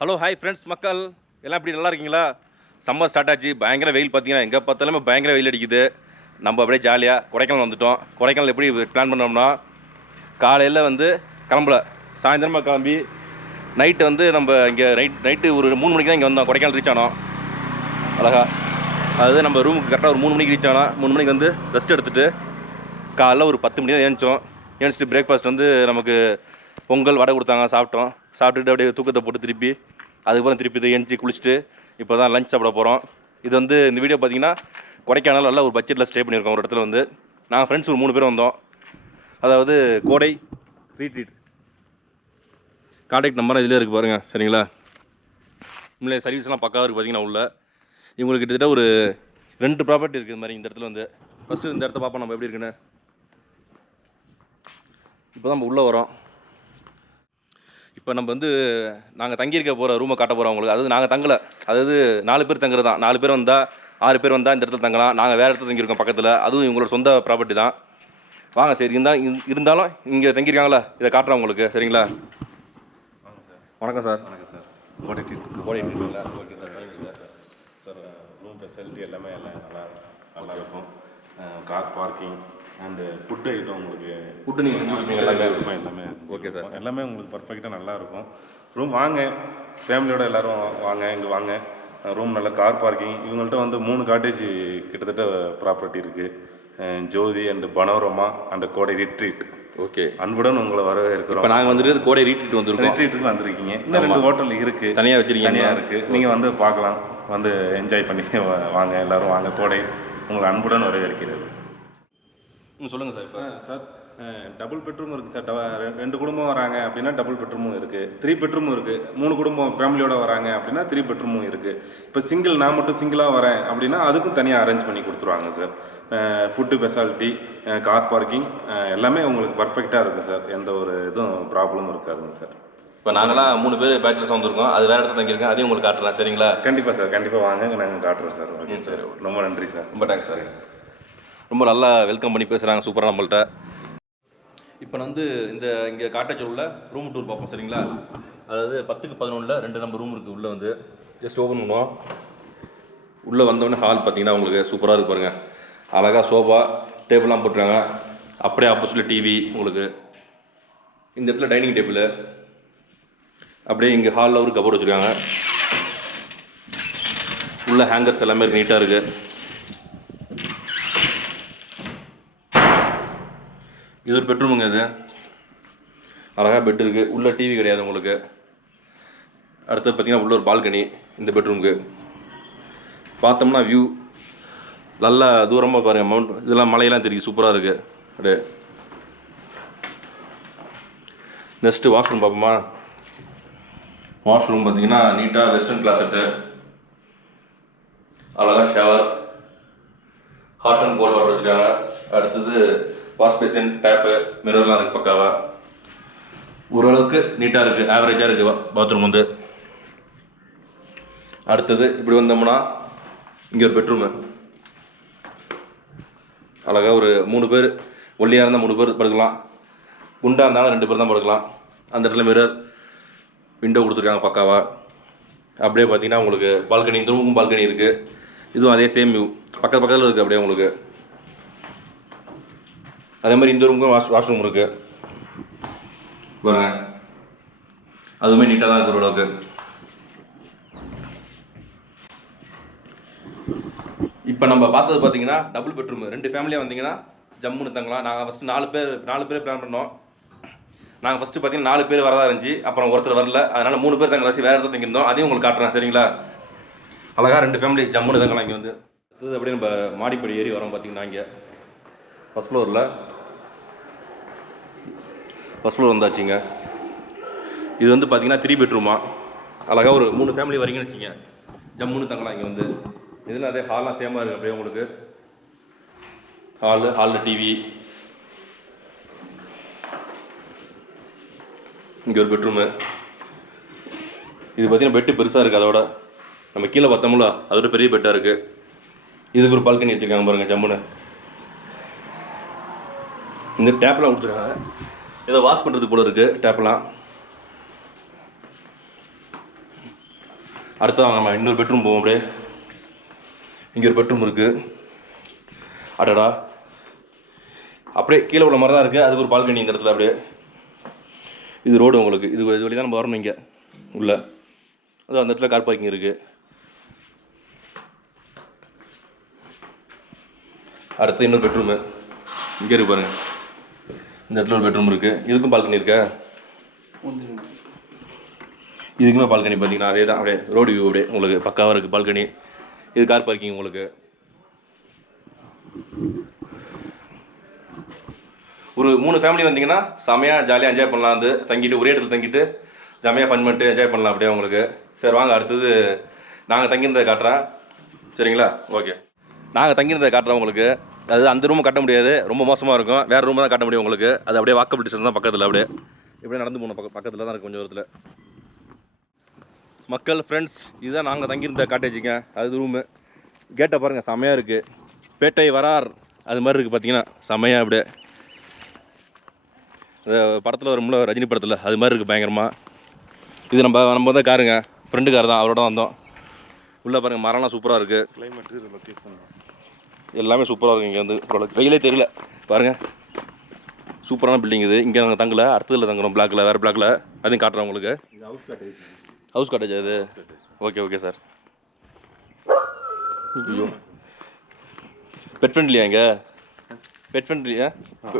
Hello hi friends மக்கள் எல்லாம் இப்படி நல்லா இருக்கீங்களா? சம்மர் ஸ்டார்ட் ஆச்சு. பயங்கர வெயில் பார்த்தீங்கன்னா எங்கே பார்த்தாலுமே பயங்கர வெயில் அடிக்குது. நம்ம அப்படியே ஜாலியாக கொடைக்கானல் வந்துட்டோம். கொடைக்கானல் எப்படி பிளான் பண்ணோம்னா காலையில் கிளம்பல, சாயந்தரமாக கிளம்பி நைட்டு நம்ம இங்கே நைட்டு ஒரு 3 மணிக்கு தான் இங்கே வந்தோம். கொடைக்கானல் ரீச் ஆனோம். அழகா அதாவது நம்ம ரூமுக்கு கரெக்டாக ஒரு 3 மணிக்கு ரீச் ஆனோம். 3 மணிக்கு ரெஸ்ட் எடுத்துகிட்டு காலைல ஒரு 10 மணி தான் ஏந்திச்சோம். ஏந்திச்சிட்டு பிரேக்ஃபாஸ்ட் நமக்கு பொங்கல் வடை கொடுத்தாங்க, சாப்பிட்டோம். சாப்பிட்டுட்டு அப்படியே தூக்கத்தை போட்டு அதுக்கப்புறம் திருப்பி ஏஞ்சி குளிச்சுட்டு இப்போ தான் லஞ்ச் சாப்பிட போகிறோம். இது இந்த வீடியோ பார்த்தீங்கன்னா கொடைக்கானல் நல்ல ஒரு பட்ஜெட்டில் ஸ்டே பண்ணியிருக்கோம். ஒரு இடத்துல நாங்கள் ஃப்ரெண்ட்ஸ் ஒரு 3 பேர் வந்தோம். அதாவது கோடை ரீட்ரீட். கான்டாக்ட் நம்பர் இதிலே இருக்குது பாருங்கள், சரிங்களா? உண்மையிலே சர்வீஸ்லாம் பக்காவாக இருக்குது. பார்த்தீங்கன்னா உள்ள இவங்களுக்கு கிட்டத்தட்ட ஒரு 2 ப்ராப்பர்ட்டி இருக்குது. இது மாதிரி இந்த இடத்துல ஃபஸ்ட்டு இந்த இடத்த பார்ப்போம் நம்ம எப்படி இருக்குன்னு. இப்போ தான் நம்ம உள்ளே வரோம். இப்போ நம்ம நாங்கள் தங்கியிருக்க போகிற ரூமை காட்ட போகிறோம் உங்களுக்கு. அதாவது நாங்கள் தங்கலை, அதாவது 4 பேர் தங்குறது தான். 4 பேர் வந்தால் 6 பேர் வந்தால் இந்த இடத்துல தங்கலாம். நாங்கள் வேறு இடத்துல தங்கியிருக்கோம் பக்கத்தில். அதுவும் இவங்களோட சொந்த ப்ராப்பர்ட்டி தான். வாங்க, சரி இருந்தாலும் இங்கே தங்கியிருக்காங்களா, இதை காட்டுறோம் உங்களுக்கு, சரிங்களா? வாங்க சார். வணக்கம் சார். வணக்கம் சார். கோடை ட்ரீட்ங்களா? Okay sir. Sir room facility எல்லாமே நல்லா இருக்கும். Car parking and food item உங்களுக்கு ஃபுட்டு நீங்கள் செஞ்சு எல்லாமே ஓகே சார். எல்லாமே உங்களுக்கு பர்ஃபெக்டாக நல்லாயிருக்கும். ரூம் வாங்க, ஃபேமிலியோட எல்லோரும் வாங்க, இங்கே வாங்க. ரூம் நல்ல கார் பார்க்கிங். இவங்கள்ட்ட 3 காட்டேஜ் கிட்டத்தட்ட ப்ராப்பர்ட்டி இருக்குது. ஜோதி அண்டு பனோரமா அண்டு கோடை ரிட்ரீட். ஓகே, அன்புடன் உங்களை வரவேற்கிறோம். இப்போ நாங்கள் கோடை ரிட்ரீட் ரிட்ரீட்டுக்கு வந்திருக்கீங்க. இன்னும் 2 ஹோட்டல் இருக்குது, தனியாக வச்சுருக்கீங்க. தனியாக இருக்குது. நீங்கள் பார்க்கலாம், என்ஜாய் பண்ணி வாங்க, எல்லோரும் வாங்க. கோடை உங்களை அன்புடன் வரவேற்கிறது. சொல்லுங்கள் சார். இப்போ சார் டபுள் பெட்ரூம் இருக்குது சார். 2 குடும்பம் வராங்க அப்படின்னா டபுள் பெட்ரூமும் இருக்குது. 3 பெட்ரூமும் இருக்குது. 3 குடும்பம் ஃபேமிலியோடு வராங்க அப்படின்னா 3 பெட்ரூமும் இருக்குது. இப்போ நான் மட்டும் சிங்கிளாக வரேன் அப்படின்னா அதுக்கும் தனியாக அரேஞ்ச் பண்ணி கொடுத்துருவாங்க sir. Food speciality, car parking எல்லாமே உங்களுக்கு பர்ஃபெக்டாக இருக்கும் சார். எந்த ஒரு இதுவும் ப்ராப்ளமும் இருக்காதுங்க சார். இப்போ நாங்களாம் 3 பேர் பேச்சுலர்ஸ் வந்திருக்கோம். அது வேறு இடத்துல தங்கியிருக்கோம். அதையும் உங்களுக்கு காட்டுறேன், சரிங்களா? கண்டிப்பாக சார், கண்டிப்பாக வாங்க, நாங்கள் காட்டுறோம் சார். ஓகே சார், ரொம்ப நன்றி சார். ரொம்ப தேங்க்ஸ் சார். ரொம்ப நல்லா வெல்கம் பண்ணி பேசுகிறாங்க, சூப்பராக நம்மள்ட்ட. இப்போ இந்த இங்கே காட்டேஜ் உள்ள ரூம் டூர் பார்ப்போம், சரிங்களா? அதாவது 10க்கு 11 2 நம்ம ரூம் இருக்குது. உள்ளே ஜஸ்ட் ஓப்பன் பண்ணுவோம். உள்ளே வந்தோடனே ஹால் பார்த்தீங்கன்னா உங்களுக்கு சூப்பராக இருக்கு பாருங்க. அழகாக சோஃபா டேபிள்லாம் போட்டுருக்காங்க. அப்படியே ஆப்போசிட்டில் டிவி உங்களுக்கு. இந்த இடத்துல டைனிங் டேபிள். அப்படியே இங்கே ஹாலில் ஒரு கபோர்டு வச்சுருக்காங்க. உள்ள ஹேங்கர்ஸ் எல்லாமே நீட்டாக இருக்குது. இது ஒரு பெட்ரூமுங்க. இது அழகாக பெட் இருக்குது. உள்ள டிவி கிடையாது உங்களுக்கு. அடுத்தது பார்த்தீங்கன்னா உள்ள ஒரு பால்கனி. இந்த பெட்ரூமுக்கு பார்த்தோம்னா வியூ நல்லா தூரமாக பாருங்கள். மவுண்ட் இதெல்லாம் மலையெல்லாம் தெரியும், சூப்பராக இருக்குது. அப்படியே நெக்ஸ்ட்டு வாஷ்ரூம் பார்ப்போமா? வாஷ்ரூம் பார்த்தீங்கன்னா நீட்டாக வெஸ்டர்ன் கிளாசெட்டு, அழகாக shower, hot and cold water வச்சுருக்காங்க. அடுத்தது வாஷ் பேசின், டேப்பு, மிரர்லாம் இருக்குது பக்காவா. ஓரளவுக்கு நீட்டாக இருக்குது, ஆவரேஜாக இருக்குது பாத்ரூம். அடுத்தது இப்படி வந்தோம்னா இங்கே ஒரு பெட்ரூமு. அழகாக ஒரு 3 பேர், ஒல்லியாக இருந்தால் 3 பேர் படுக்கலாம், குண்டாக இருந்தாலும் 2 பேர் தான் படுக்கலாம். அந்த இடத்துல மிரர், விண்டோ கொடுத்துருக்காங்க பக்காவா. அப்படியே பார்த்தீங்கன்னா உங்களுக்கு பால்கனி, இந்த ரூமுக்கும் பால்கனி இருக்குது. இதுவும் அதே சேம் வியூ, பக்கத்தில் இருக்குது. அப்படியே உங்களுக்கு அதே மாதிரி இந்த ரூமுக்கும் வாஷ்ரூம் இருக்குது பாருங்க. அதுவுமே நீட்டாக தான் இருக்குது ஓரளவுக்கு. இப்போ நம்ம பார்த்தது பார்த்தீங்கன்னா டபுள் பெட்ரூம். 2 ஃபேமிலியாக வந்தீங்கன்னா ஜம்முன்னு தங்கலாம். நாங்கள் ஃபஸ்ட்டு 4 பேர் பிளான் பண்ணோம். நாங்கள் ஃபஸ்ட்டு பார்த்தீங்கன்னா 4 பேர் வரதா இருந்துச்சு. அப்புறம் ஒருத்தர் வரல, அதனால் 3 பேர் தங்கலாம். வேறு இடத்துல தங்கியிருந்தோம். அதையும் உங்களுக்கு காட்டுறேன், சரிங்களா? அழகாக 2 ஃபேமிலி ஜம்முன்னு தங்கலாம். இங்கே அடுத்தது அப்படியே நம்ம மாடிப்படி ஏறி வரோம். பார்த்தீங்கன்னா இங்கே ஃபஸ்ட் ஃப்ளோர் வந்தாச்சுங்க. இது பார்த்தீங்கன்னா 3 பெட்ரூமா. அழகாக ஒரு 3 ஃபேமிலி வரீங்கன்னு வச்சிங்க, ஜம்முன்னு தங்கலாம். இங்கே இதில் அதே ஹால்லாம் சேமாக இருக்குது. அப்படியே உங்களுக்கு ஹாலில் டிவி, இங்கே ஒரு பெட்ரூமு. இது பார்த்தீங்கன்னா பெட்டு பெருசாக இருக்குது. அதோட நம்ம கீழே பார்த்தோம்ல, அதோட பெரிய பெட்டாக இருக்குது. இதுக்கு ஒரு பால்கனி வச்சுருக்காங்க பாருங்கள், ஜம்முன்னு. இந்த டேப்லாம் கொடுத்துருக்காங்க. ஏதோ வாஷ் பண்ணுறதுக்கு போல இருக்குது டேப்லாம். அடுத்து நம்ம இன்னொரு பெட்ரூம் போவோம். அப்படியே இங்கே ஒரு பெட்ரூம் இருக்குது. அடடா, அப்படியே கீழே உள்ள மாதிரி தான் இருக்குது. அதுக்கு ஒரு பால்கனி இந்த இடத்துல. அப்படியே இது ரோடு உங்களுக்கு. இது வழி தான் நம்ம வரணும். இங்கே உள்ள அது அந்த இடத்துல கார் பார்க்கிங் இருக்குது. அடுத்து இன்னொரு பெட்ரூமு இங்கே இருக்குது பாருங்கள். இந்த இடத்துல ஒரு பெட்ரூம் இருக்குது. இதுக்கும் பால்கனி இருக்கா? இதுக்குமே பால்கனி பார்த்தீங்கன்னா அதே தான். அப்படியே ரோடு வியூ அப்படியே உங்களுக்கு பக்காவாக இருக்குது பால்கனி. இது கார் பார்க்கிங் உங்களுக்கு. ஒரு 3 ஃபேமிலி வந்தீங்கன்னா செமையாக ஜாலியாக என்ஜாய் பண்ணலாம். வந்து தங்கிட்டு ஒரே இடத்துல தங்கிட்டு செமையாக ஃபன் பண்ணிட்டு என்ஜாய் பண்ணலாம் அப்படியே உங்களுக்கு. சரி வாங்க, அடுத்தது நாங்கள் தங்கியிருந்ததை காட்டுறேன். சரிங்களா? ஓகே, நாங்கள் தங்கியிருந்ததை காட்டுறோம் உங்களுக்கு. அது அந்த ரூமை கட்ட முடியாது, ரொம்ப மோசமாக இருக்கும். வேறு ரூமை தான் காட்ட முடியும் உங்களுக்கு. அது அப்படியே வாக்கபிள் டிஸ்டன்ஸ் தான் பக்கத்தில். அப்படியே இப்படியே நடந்து போகணும். பக்கத்தில் தான் இருக்குது கொஞ்சம் தூரத்தில். மக்கள் ஃப்ரெண்ட்ஸ், இதுதான் நாங்கள் தங்கியிருந்த காட்டேஜுங்க. அது ரூமு. கேட்டை பாருங்கள், செமையாக இருக்குது. பேட்டை வரார் அது மாதிரி இருக்குது பார்த்தீங்கன்னா. செமையாக அப்படியே இந்த படத்தில் வரும்ல, ரஜினி படத்தில், அது மாதிரி இருக்குது பயங்கரமாக. இது நம்ம தான் காருங்க, ஃப்ரெண்டு கார் தான். அவரோட வந்தோம். உள்ளே பாருங்கள், மரம்லாம் சூப்பராக இருக்குது. கிளைமேட்டு லொக்கேஷன் எல்லாமே சூப்பராக இருக்குது. இங்கே வந்து வெயிலே தெரியல பாருங்கள். சூப்பரான பில்டிங் இது. இங்கே நாங்கள் தங்கலை, அடுத்ததில் தங்குறோம். பிளாக்கில், வேறு பிளாக்கில். அதையும் காட்டுறோம் உங்களுக்கு. ஹவுஸ் காட்டேஜ் அது. Okay sir. ஐயோ, பெட் ஃப்ரெண்ட்லியா? இங்கே பெட் ஃப்ரெண்ட்லியா?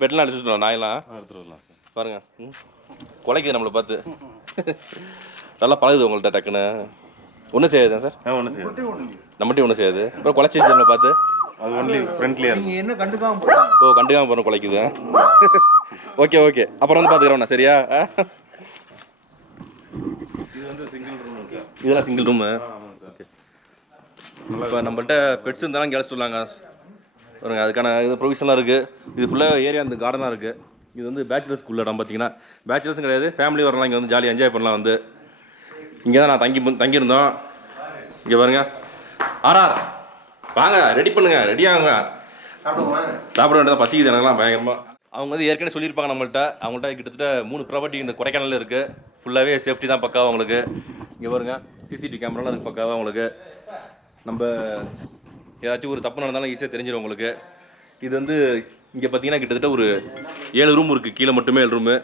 பெட்லாம் அடிச்சுட்டு வரலாம், நாயெல்லாம் எடுத்துகிட்டு வரலாம் சார். பாருங்கள், குலைக்குது நம்மளை பார்த்து. நல்லா பழகுது உங்கள்கிட்ட டக்குன்னு. ஒன்றும் செய்யாது சார். ஒன்றும் செய்யாது, நம்மகிட்டே ஒன்றும் செய்யாது. அப்புறம் குலைச்சிச்சு நம்மளை பார்த்து. அது ஒன்லி ஃப்ரெண்ட்லியாக இருக்கும். என்ன கண்டுக்காம ஓ, கண்டுக்காம போகிறோம், குலைக்குது. ஓகே, அப்புறம் வந்து பார்த்துக்கிறோண்ணா. சரியா? இது வந்து சிங்கிள் ரூம் சார். இதெல்லாம் சிங்கிள் ரூமு. ஆமாம் சார். ஓகே, இப்போ நம்மள்ட்ட பெட்ஸ் இருந்தாலும் கேஸ் சொல்லாங்க பாருங்க. அதுக்கான இது ப்ரொவிஷன்லாம் இருக்குது. இது ஃபுல்லாக ஏரியா இந்த கார்டனாக இருக்குது. இது வந்து பேச்சுலர்ஸ் உள்ள இடம் பார்த்தீங்கன்னா. பேச்சுலர்ஸும் கிடையாது, ஃபேமிலி வரலாம். இங்கே வந்து ஜாலியாக என்ஜாய் பண்ணலாம். வந்து இங்கே தான் நான் தங்கியிருந்தோம். இங்கே பாருங்க, ஆர்ஆர் வாங்க, ரெடி பண்ணுங்க, ரெடி ஆகுங்க, சாப்பிட வேண்டியதான். பசிக்குது எனக்குலாம் பயங்கரமாக. அவங்க வந்து ஏற்கனவே சொல்லியிருப்பாங்க அவங்கள்ட்ட கிட்டத்தட்ட 3 ப்ராப்பர்ட்டி இந்த கொடைக்கானலில் இருக்குது. ஃபுல்லாகவே சேஃப்டி தான் பக்காவாக உங்களுக்கு. இங்கே பாருங்க, சிசிடிவி கேமராலாம் இருக்குது பக்காவாக உங்களுக்கு. நம்ம ஏதாச்சும் ஒரு தப்பு நடந்தாலும் ஈஸியாக தெரிஞ்சிடும் உங்களுக்கு. இது வந்து இங்கே பார்த்தீங்கன்னா கிட்டத்தட்ட ஒரு 7 ரூம் இருக்குது. கீழே மட்டுமே 7 ரூமு.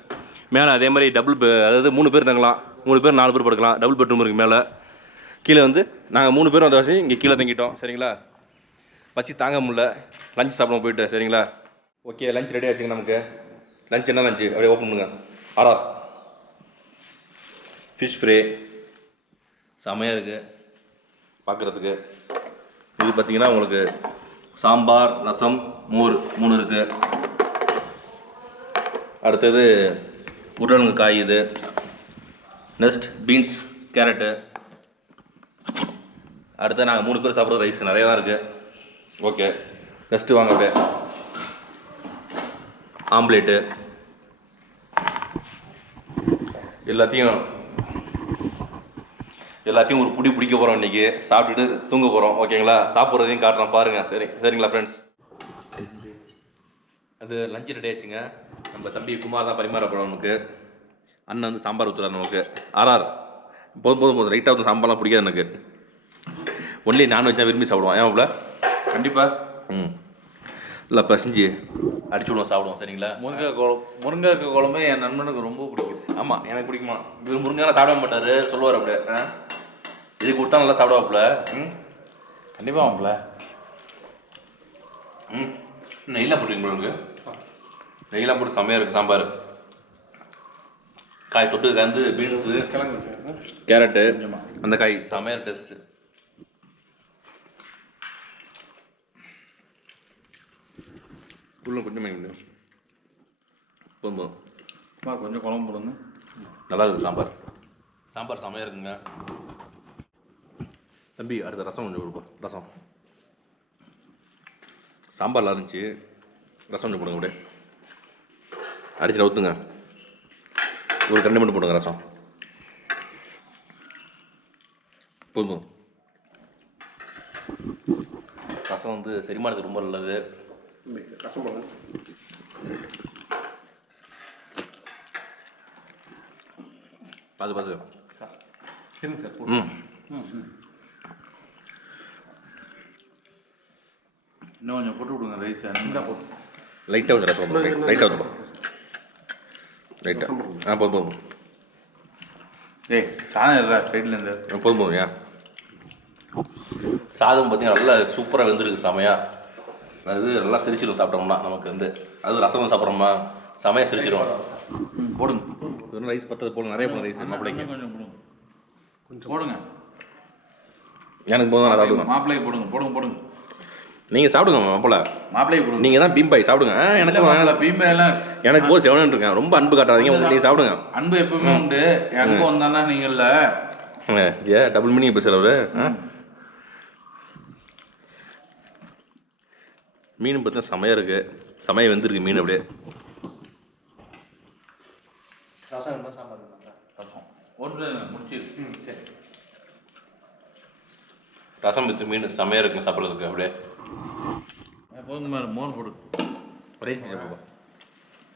மேலே அதே மாதிரி அதாவது 3 பேர் தங்கலாம். 3 பேர் 4 பேர் படுக்கலாம். டபுள் பெட்ரூம் இருக்குது மேலே. கீழே வந்து நாங்கள் 3 பேர் வந்த வச்சு இங்கே கீழே தங்கிட்டோம். சரிங்களா? பசி தாங்க முடியல, லஞ்ச் சாப்பிட போயிட்டு. சரிங்களா? ஓகே, லஞ்ச் ரெடி ஆச்சுங்க நமக்கு. லஞ்ச் என்ன லஞ்சு? அப்படியே ஓப்பன் பண்ணுங்க. ஆர்ஆர் ஃபிஷ் ஃப்ரை செமையாக இருக்குது பார்க்குறதுக்கு. இது பார்த்தீங்கன்னா உங்களுக்கு சாம்பார், ரசம், மோர் 3 இருக்குது. அடுத்தது உருளைக்கிழங்கு காய். இது நெக்ஸ்ட் பீன்ஸ், கேரட்டு. அடுத்து நாங்கள் 3 பேர் சாப்பிட்ற ரைஸ் நிறையா தான் இருக்குது. ஓகே, நெக்ஸ்ட்டு வாங்க. அப்படியே ஆம்லேட்டு எல்லாத்தையும் ஒரு புடி பிடிக்க போகிறோம் இன்றைக்கி. சாப்பிட்டுட்டு தூங்க போகிறோம். ஓகேங்களா? சாப்பிட்றதையும் காட்டுறோம் பாருங்கள். சரிங்களா ஃப்ரெண்ட்ஸ்? அது லஞ்சு ரெடி ஆச்சுங்க. நம்ம தம்பி குமார் தான் பரிமாறப்படும் நமக்கு. அண்ணன் வந்து சாம்பார் ஊற்றுறாரு நமக்கு. ஆர்ஆர் போதும் ரைட்டாக வந்து சாம்பார்லாம் பிடிக்காது எனக்கு. ஒன்லி நான்வெஜ் தான் விரும்பி சாப்பிடுவோம். ஏன் அப்பல? கண்டிப்பாக. இல்லை பசிஞ்சு அடிச்சு விடுவோம், சாப்பிடுவோம். சரிங்களா? முருங்கைக்காய் குழம்பு என் நண்பனுக்கு ரொம்ப பிடிக்கும். ஆமாம், எனக்கு பிடிக்குமா. இவர் முருங்கைலாம் சாப்பிட மாட்டார், சொல்லுவார் அப்படியே. இது கொடுத்தா நல்லா சாப்பிடுவாப்புல. கண்டிப்பாக ஆகும்ல. நெய்லாம் போட்டுருங்க உங்களுக்கு. நெய்லாம் போட்டு செம்மையாக இருக்குது சாம்பார். காய் தொட்டு வந்து பீன்ஸு, கேரட்டு, அந்த காய் செம்மையாக டேஸ்ட்டு. உள்ள கொஞ்சம் போதும் கொஞ்சம் குழம்பு போடுங்க. நல்லா இருக்குது சாம்பார் செம்மையாக இருக்குங்க. தம்பி அடுத்த ரசம் கொஞ்சம் கொடுப்போம். ரசம் சாம்பார்லாம் இருந்துச்சு, ரசம் கொஞ்சம் போடுங்க. அப்படியே அடிச்சு ஊற்றுங்க. ஒரு கண்ணு மட்டும் போடுங்க ரசம். போதும். ரசம் வந்து செரிமானத்துக்கு ரொம்ப நல்லது. ரசம் போடுங்க. பார்த்து சரிங்க சார். ம் இன்னும் கொஞ்சம் போட்டு விடுங்க ரைஸ். லைட்டாக கொஞ்சம் ரசம் போடுங்க. லைட்டாக வந்துடும். லைட்டாக போதும் போதும். ஏய் சாதம் இல்லைடா சைட்லேருந்து. போதும் போதும் ஏன் சாதம் பார்த்தீங்கன்னா நல்லா சூப்பராக வெந்திருக்கு செமையாக. அது நல்லா சிரிச்சிடும் சாப்பிட்டோம்னா நமக்கு வந்து. அது ரசம் சாப்பிட்றோமா செமையாக சிரிச்சிடும். போடுங்க. வெறும் ரைஸ் பத்தது போல நிறைய போடும் ரைஸ் மாப்பிள்ளைக்கு. கொஞ்சம் போடுங்க. கொஞ்சம் போடுங்க. எனக்கு போதும் நான் சாப்பிடுவேன். மாப்பிள்ளைக்கு போடுங்க. போடுங்க. நீங்கள் சாப்பிடுங்க மாப்பிள்ள. மாப்பிள்ளைக்கு போடுங்க. நீங்கள் தான் பீம்பாய் சாப்பிடுங்க. எனக்கு பீம்பெல்லாம் எனக்கு போது செவனு இருக்கேன். ரொம்ப அன்பு காட்டாதீங்க. நீங்கள் சாப்பிடுங்க. அன்பு எப்பவுமே உண்டு. அன்பு வந்தானா நீங்கள்ல ஏ டபுள் மீனிங் பேசுகிற அவரு. மீன் பார்த்தீங்கன்னா செமையாக இருக்குது. செமையாக வெந்திருக்கு மீன் அப்படியே. ரசம் ஒன்று முடிச்சு. சரி. ரசம் வச்சு மீன் செமையாக இருக்குங்க சாப்பிட்றதுக்கு அப்படியே. போதுங்க மேடம் மோன் போடு. ரைஸ் சாப்பிடுவோம்.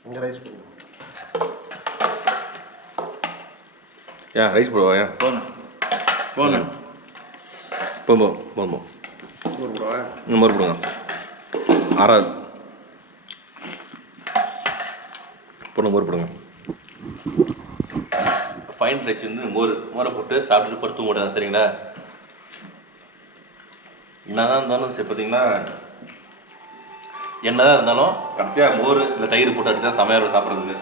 இங்கே ரைஸ் போடுங்க. ஏன் ரைஸ் போடுவா? ஏன் போதும். போதும் போதும். மோர் போடுங்க. ஆறாது போடுங்க. மோர் போடுங்க. ஃபைன் ரைஸ் வந்து மோரை போட்டு சாப்பிட்டுட்டு படுத்து போடுங்க. சரிங்களா? என்னதான் இருந்தாலும் சரி பார்த்தீங்கன்னா என்னதான் இருந்தாலும் கடைசியாக மோர் இல்லை தயிர் போட்டு அடிச்சா செமையாக இருக்கும் சாப்பிட்றதுக்கு.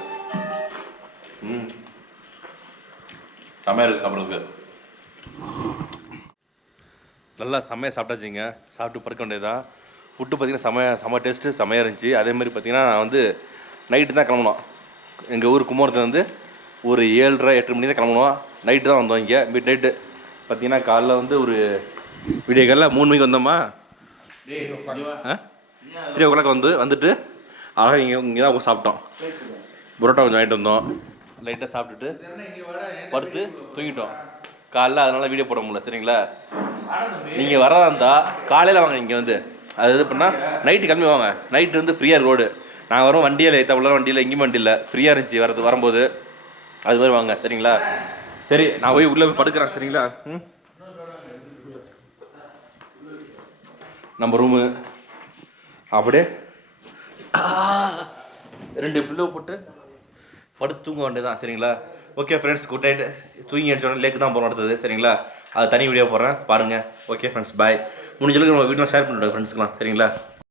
செமையாக இருக்குது சாப்பிட்றதுக்கு. நல்லா செம்மையாக சாப்பிட்டாச்சிங்க. சாப்பிட்டு படுக்க வேண்டியதுதான். ஃபுட்டு பார்த்தீங்கன்னா செம்ம டேஸ்ட்டு செம்மையாக இருந்துச்சு. அதேமாதிரி பார்த்தீங்கன்னா நான் வந்து நைட்டு தான் கிளம்பணும். எங்கள் ஊர் கும்பகோணத்துல வந்து ஒரு 7:30-8 மணி தான் கிளம்பணும். நைட்டு தான் வந்தோம். இங்கே மிட் நைட்டு பார்த்தீங்கன்னா காலைல வந்து ஒரு விடிய காலைல 3 மணிக்கு வந்தோமா. 3 o'clock வந்துட்டு அழகாக இங்கே தான் சாப்பிட்டோம். புரோட்டா கொஞ்சம் வாங்கிட்டு வந்தோம். லைட்டாக சாப்பிட்டுட்டு படுத்து தூங்கிட்டோம். காலைல அதனால் வீடியோ போட முடியல. சரிங்களா? நீங்கள் வரதா இருந்தால் காலையில் வாங்க. இங்கே வந்து அது இது பண்ணால் நைட்டு கிளம்பி வாங்க. நைட்டு வந்து ஃப்ரீயாக ரோடு. நாங்கள் வரோம் வண்டியில் ஏற்ற வண்டியில் எங்கேயும் வண்டி இல்லை. ஃப்ரீயாக இருந்துச்சு வரும்போது. அது மாதிரி வாங்க. சரிங்களா? சரி நான் போய் உள்ளே போய் படுக்கிறேன். சரிங்களா? நம்ம ரூமு அப்படியே 2 பில்லோ போட்டு படுத்து தூங்க வேண்டியதான். சரிங்களா? Okay friends, good night. தூங்கி அடிச்சோடனே லேக்கு தான் போகிறோம் அடுத்தது. சரிங்களா? அது தனி வீடியோ போடுறேன் பாருங்கள். ஓகே ஃப்ரெண்ட்ஸ், பாய். முடிஞ்சளவுக்கு நம்ம வீட்டில் ஷேர் பண்ணிவிடுங்க ஃப்ரெண்ட்ஸ்க்குலாம். சரிங்களா?